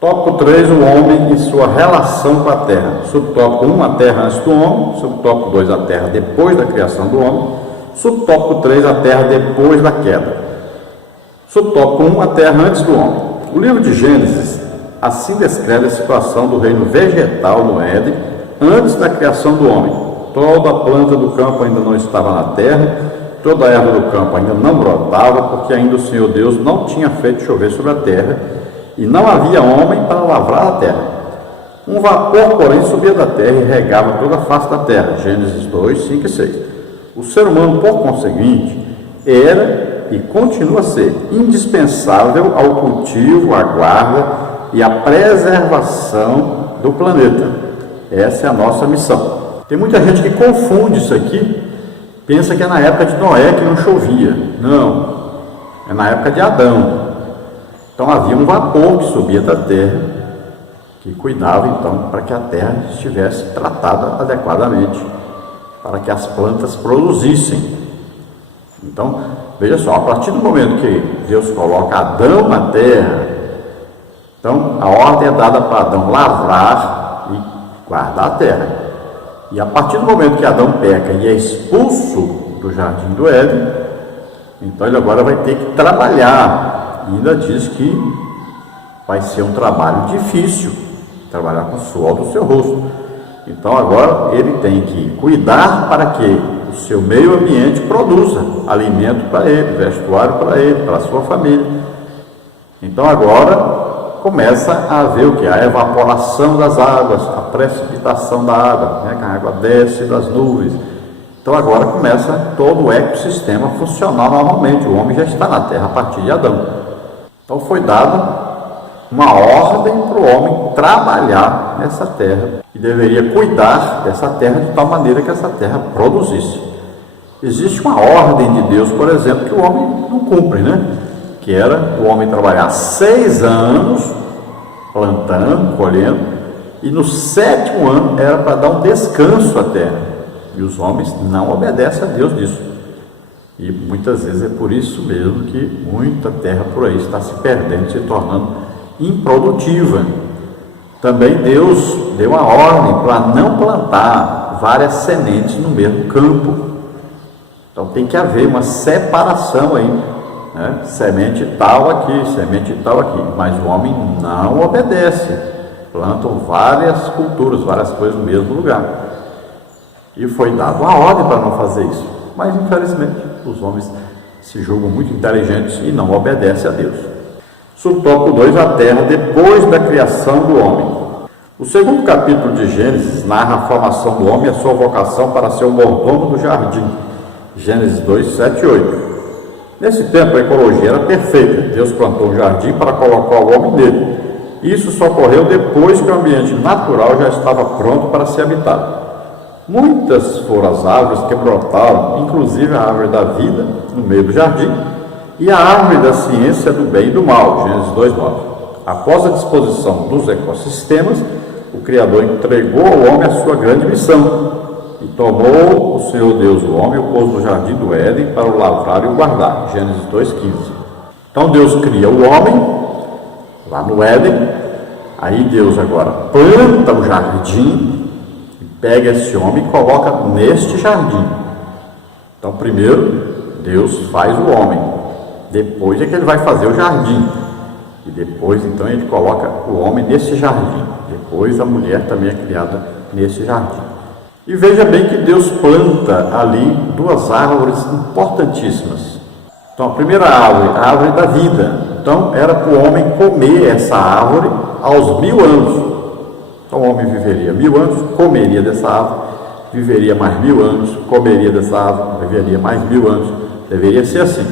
Tópico 3, o homem e sua relação com a terra. Subtópico 1, a terra antes do homem. Subtópico 2, a terra depois da criação do homem. Subtópico 3, a terra depois da queda. Subtópico 1, a terra antes do homem. O livro de Gênesis assim descreve a situação do reino vegetal no Éden antes da criação do homem. Toda a planta do campo ainda não estava na terra, toda a erva do campo ainda não brotava, porque ainda o Senhor Deus não tinha feito chover sobre a terra, e não havia homem para lavrar a terra. Um vapor, porém, subia da terra e regava toda a face da terra. Gênesis 2, 5 e 6. O ser humano, por conseguinte, era e continua a ser indispensável ao cultivo, à guarda e à preservação do planeta. Essa é a nossa missão. Tem muita gente que confunde isso aqui, pensa que é na época de Noé que não chovia. Não, é na época de Adão. Então havia um vapor que subia da terra, que cuidava então para que a terra estivesse tratada adequadamente, para que as plantas produzissem. Então, veja só, a partir do momento que Deus coloca Adão na terra, então a ordem é dada para Adão lavrar e guardar a terra. E a partir do momento que Adão peca e é expulso do jardim do Éden, então ele agora vai ter que trabalhar. E ainda diz que vai ser um trabalho difícil, trabalhar com o suor do seu rosto. Então agora ele tem que cuidar para que o seu meio ambiente produza alimento para ele, vestuário para ele, para a sua família. Então agora começa a haver o que? A evaporação das águas, a precipitação da água, né? Que a água desce das nuvens. Então agora começa todo o ecossistema a funcionar normalmente. O homem já está na terra a partir de Adão. Então foi dada uma ordem para o homem trabalhar nessa terra e deveria cuidar dessa terra de tal maneira que essa terra produzisse. Existe uma ordem de Deus, por exemplo, que o homem não cumpre, né? Que era o homem trabalhar 6 anos plantando, colhendo, e no 7º ano era para dar um descanso à terra. E os homens não obedecem a Deus nisso. E muitas vezes é por isso mesmo que muita terra por aí está se perdendo, se tornando improdutiva. Também Deus deu uma ordem para não plantar várias sementes no mesmo campo. Então tem que haver uma separação aí, né? Semente tal aqui, semente tal aqui. Mas o homem não obedece. Plantam várias culturas, várias coisas no mesmo lugar. E foi dada uma ordem para não fazer isso. Mas infelizmente os homens se julgam muito inteligentes e não obedecem a Deus. Subtópico 2, a terra depois da criação do homem. O segundo capítulo de Gênesis narra a formação do homem e a sua vocação para ser o mordomo do jardim. Gênesis 2, 7 e 8. Nesse tempo a ecologia era perfeita. Deus plantou um jardim para colocar o homem nele. Isso só ocorreu depois que o ambiente natural já estava pronto para ser habitado. Muitas foram as árvores que brotaram, inclusive a árvore da vida no meio do jardim e a árvore da ciência do bem e do mal, Gênesis 2:9. Após a disposição dos ecossistemas, o Criador entregou ao homem a sua grande missão e tomou o Senhor Deus o homem e o pôs no jardim do Éden para o lavrar e o guardar, Gênesis 2:15. Então Deus cria o homem lá no Éden, aí Deus agora planta o jardim, pega esse homem e coloca neste jardim. Então primeiro Deus faz o homem, depois é que ele vai fazer o jardim, e depois então ele coloca o homem nesse jardim, depois a mulher também é criada nesse jardim. E veja bem que Deus planta ali 2 árvores importantíssimas. Então a primeira árvore, a árvore da vida. Então era para o homem comer essa árvore aos 1000 anos. Então o homem viveria 1000 anos, comeria dessa árvore, viveria mais 1000 anos, comeria dessa árvore, viveria mais 1000 anos. Deveria ser assim.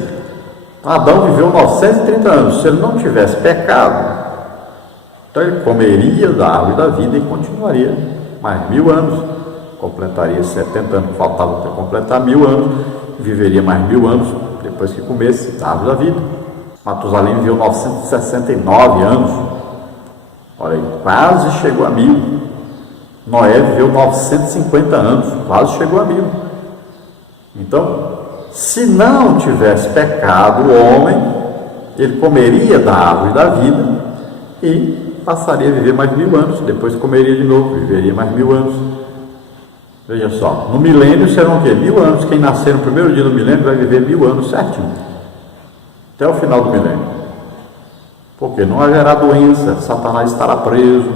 Adão viveu 930 anos. Se ele não tivesse pecado, então ele comeria da árvore da vida e continuaria mais 1000 anos. Completaria 70 anos, faltava para completar 1000 anos, viveria mais 1000 anos depois que comesse da árvore da vida. Matusalém viveu 969 anos. Olha aí, quase chegou a 1000. Noé viveu 950 anos, quase chegou a 1000. Então, se não tivesse pecado o homem, ele comeria da árvore da vida e passaria a viver mais 1000 anos, depois comeria de novo, viveria mais 1000 anos. Veja só, no milênio serão o quê? 1000 anos. Quem nascer no primeiro dia do milênio vai viver 1000 anos certinho, até o final do milênio. Porque não haverá doença, Satanás estará preso,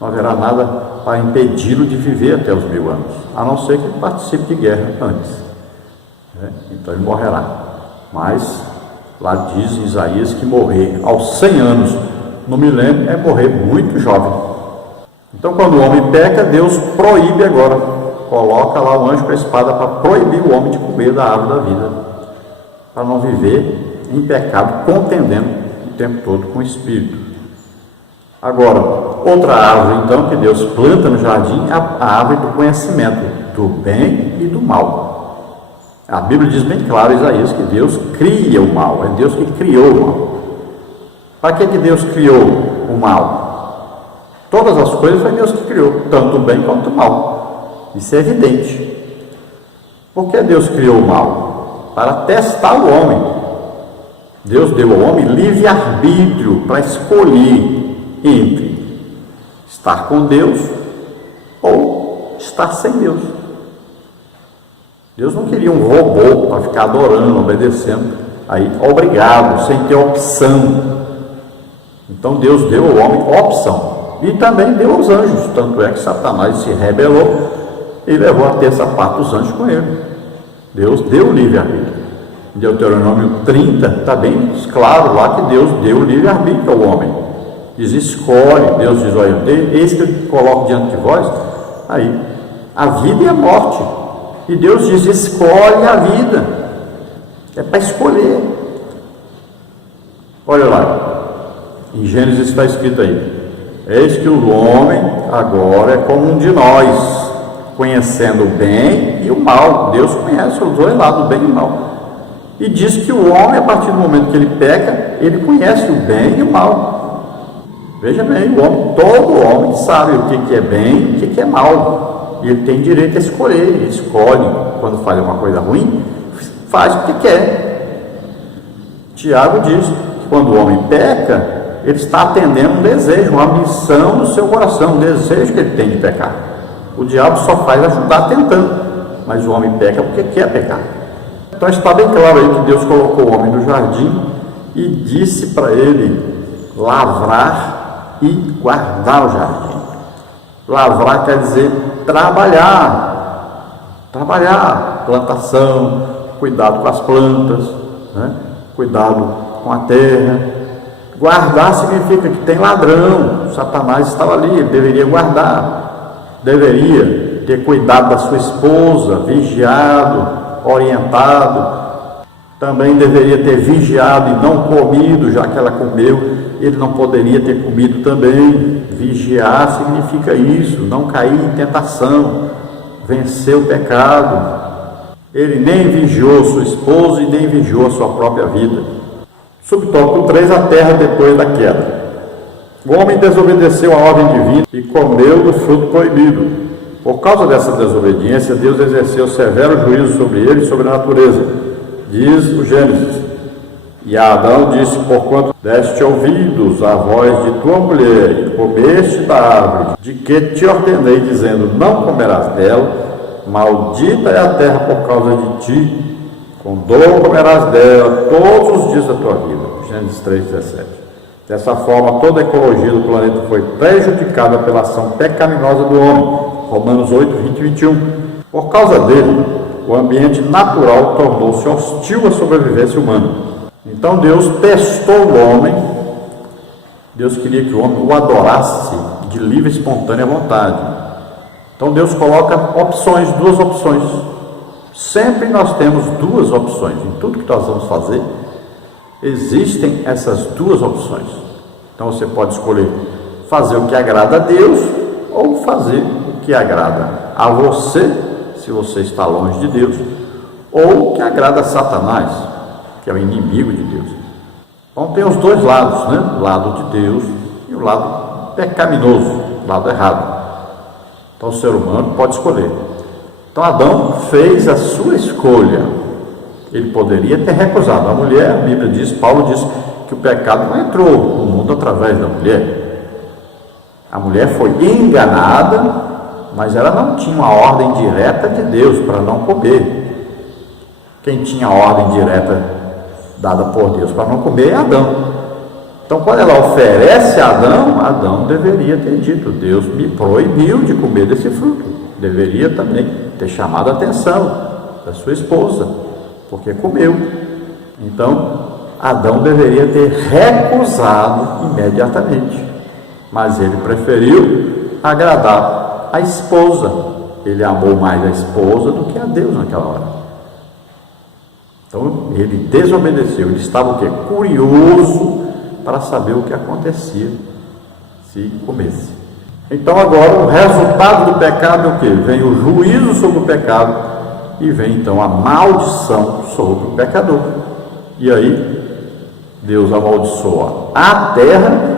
não haverá nada para impedi-lo de viver até os 1000 anos, a não ser que ele participe de guerra antes, né? Então ele morrerá. Mas lá diz Isaías que morrer aos 100 anos no milênio é morrer muito jovem. Então, quando o homem peca, Deus proíbe agora, coloca lá o anjo com a espada para proibir o homem de comer da árvore da vida, para não viver em pecado, contendendo o tempo todo com o Espírito. Agora, outra árvore, então, que Deus planta no jardim, a árvore do conhecimento do bem e do mal. A Bíblia diz bem claro, Isaías, que Deus cria o mal, é Deus que criou o mal. Para que Deus criou o mal? Todas as coisas foi Deus que criou, tanto o bem quanto o mal. Isso é evidente. Por que Deus criou o mal? Para testar o homem. Deus deu ao homem livre-arbítrio para escolher entre estar com Deus ou estar sem Deus. Deus não queria um robô para ficar adorando, obedecendo, aí obrigado, sem ter opção. Então Deus deu ao homem opção. E também deu aos anjos, tanto é que Satanás se rebelou e levou a terça parte dos anjos com ele. Deus deu o livre-arbítrio. Em Deuteronômio 30, está bem claro lá que Deus deu o livre-arbítrio ao homem. Diz, escolhe, Deus diz, olha, eis que eu coloco diante de vós, aí, a vida e a morte. E Deus diz, escolhe a vida. É para escolher. Olha lá, em Gênesis está escrito aí, eis que o homem agora é como um de nós, conhecendo o bem e o mal. Deus conhece os dois lados, o bem e o mal. E diz que o homem, a partir do momento que ele peca, ele conhece o bem e o mal. Veja bem, todo homem sabe o que é bem e o que é mal. E ele tem direito a escolher, ele escolhe quando faz uma coisa ruim, faz o que quer. Tiago diz que quando o homem peca, ele está atendendo um desejo, uma missão do seu coração, um desejo que ele tem de pecar. O diabo só faz ajudar tentando, mas o homem peca porque quer pecar. Então está bem claro aí que Deus colocou o homem no jardim e disse para ele lavrar e guardar o jardim. Lavrar quer dizer trabalhar, plantação, cuidado com as plantas, né? Cuidado com a terra. Guardar significa que tem ladrão, Satanás estava ali, ele deveria guardar, deveria ter cuidado da sua esposa, vigiado, orientado, também deveria ter vigiado e não comido, já que ela comeu, ele não poderia ter comido também. Vigiar significa isso, não cair em tentação, vencer o pecado. Ele nem vigiou sua esposa e nem vigiou a sua própria vida. Subtópico 3, a terra depois da queda. O homem desobedeceu a ordem divina e comeu do fruto proibido. Por causa dessa desobediência, Deus exerceu severo juízo sobre ele e sobre a natureza. Diz o Gênesis, e Adão disse, porquanto deste ouvidos à voz de tua mulher e comeste da árvore, de que te ordenei, dizendo, não comerás dela, maldita é a terra por causa de ti, com dor comerás dela todos os dias da tua vida. Gênesis 3,17. Dessa forma, toda a ecologia do planeta foi prejudicada pela ação pecaminosa do homem. Romanos 8, 20 e 21. Por causa dele, o ambiente natural tornou-se hostil à sobrevivência humana. Então Deus testou o homem. Deus queria que o homem o adorasse de livre e espontânea vontade. Então Deus coloca opções, duas opções. Sempre nós temos duas opções. Em tudo que nós vamos fazer, existem essas duas opções. Então você pode escolher fazer o que agrada a Deus ou fazer o que agrada a você, se você está longe de Deus, ou o que agrada a Satanás, que é o inimigo de Deus. Então tem os dois lados, né? O lado de Deus e o lado pecaminoso, o lado errado. Então o ser humano pode escolher. Então Adão fez a sua escolha. Ele poderia ter recusado. A mulher, a Bíblia diz, Paulo diz que o pecado não entrou no mundo através da mulher. A mulher foi enganada, mas ela não tinha uma ordem direta de Deus para não comer. Quem tinha a ordem direta dada por Deus para não comer é Adão. Então, quando ela oferece a Adão, Adão deveria ter dito: Deus me proibiu de comer desse fruto. Deveria também ter chamado a atenção da sua esposa, porque comeu. Então, Adão deveria ter recusado imediatamente, mas ele preferiu agradar a esposa. Ele amou mais a esposa do que a Deus naquela hora. Então, ele desobedeceu. Ele estava o quê? Curioso para saber o que acontecia se comesse. Então agora o resultado do pecado é o quê? Vem o juízo sobre o pecado e vem então a maldição sobre o pecador. E aí Deus amaldiçoa a terra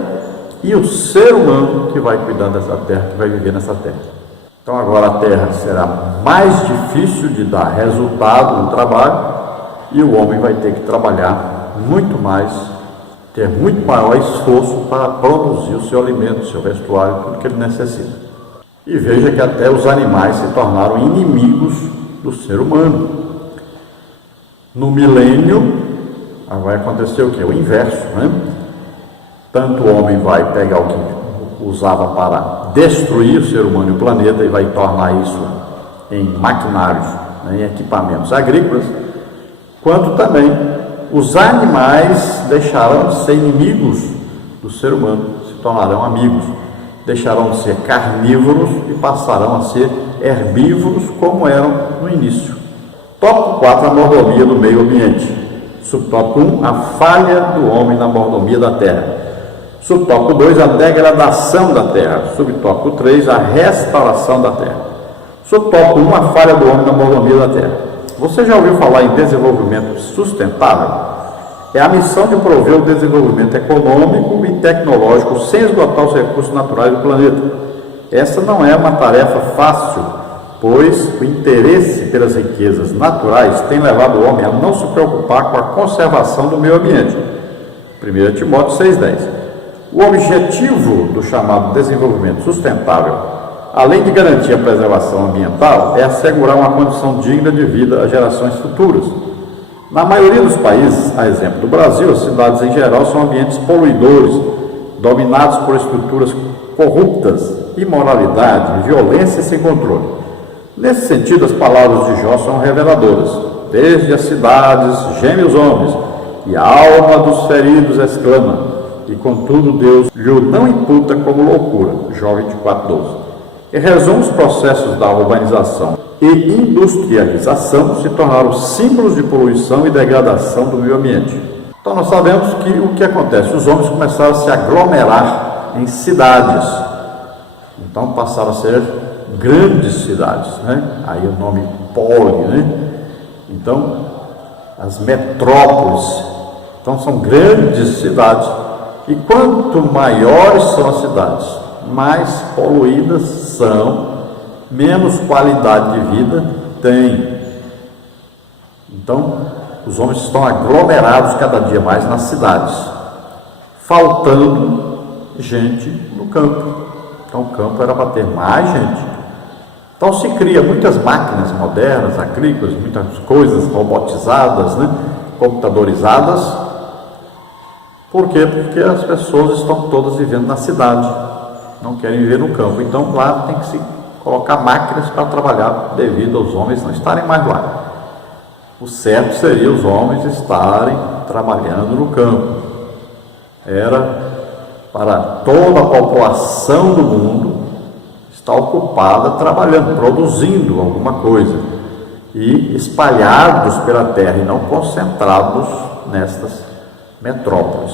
e o ser humano que vai cuidar dessa terra, que vai viver nessa terra. Então agora a terra será mais difícil de dar resultado no trabalho e o homem vai ter que trabalhar muito mais, ter muito maior esforço para produzir o seu alimento, o seu vestuário, tudo que ele necessita. E veja que até os animais se tornaram inimigos do ser humano. No milênio, vai acontecer o quê? O inverso, né? Tanto o homem vai pegar o que usava para destruir o ser humano e o planeta e vai tornar isso em maquinários, né, em equipamentos agrícolas, quanto também os animais deixarão de ser inimigos do ser humano, se tornarão amigos, deixarão de ser carnívoros e passarão a ser herbívoros como eram no início. Tópico 4, a mordomia do meio ambiente. Subtópico 1, a falha do homem na mordomia da terra. Subtópico 2, a degradação da terra. Subtópico 3, a restauração da terra. Subtópico 1, a falha do homem na mordomia da terra. Você já ouviu falar em desenvolvimento sustentável? É a missão de prover o desenvolvimento econômico e tecnológico sem esgotar os recursos naturais do planeta. Essa não é uma tarefa fácil, pois o interesse pelas riquezas naturais tem levado o homem a não se preocupar com a conservação do meio ambiente. 1 Timóteo 6,10. O objetivo do chamado desenvolvimento sustentável, além de garantir a preservação ambiental, é assegurar uma condição digna de vida às gerações futuras. Na maioria dos países, a exemplo do Brasil, as cidades em geral são ambientes poluidores, dominados por estruturas corruptas, imoralidade, violência sem controle. Nesse sentido, as palavras de Jó são reveladoras. Desde as cidades geme os homens, e a alma dos feridos exclama, e contudo Deus lhe não imputa como loucura. Jó 24:12. Em resumo, os processos da urbanização e industrialização se tornaram símbolos de poluição e degradação do meio ambiente. Então nós sabemos que o que acontece? Os homens começaram a se aglomerar em cidades, então passaram a ser grandes cidades, né? Aí o nome poli, né? Então as metrópoles, então são grandes cidades, e quanto maiores são as cidades, mais poluídas são, menos qualidade de vida têm. Então, os homens estão aglomerados cada dia mais nas cidades, faltando gente no campo. Então, o campo era para ter mais gente. Então, se cria muitas máquinas modernas, agrícolas, muitas coisas robotizadas, né, computadorizadas. Por quê? Porque as pessoas estão todas vivendo na cidade, não querem viver no campo. Então lá tem que se colocar máquinas para trabalhar, devido aos homens não estarem mais lá. O certo seria os homens estarem trabalhando no campo. Era para toda a população do mundo estar ocupada trabalhando, produzindo alguma coisa, e espalhados pela terra e não concentrados nestas metrópoles.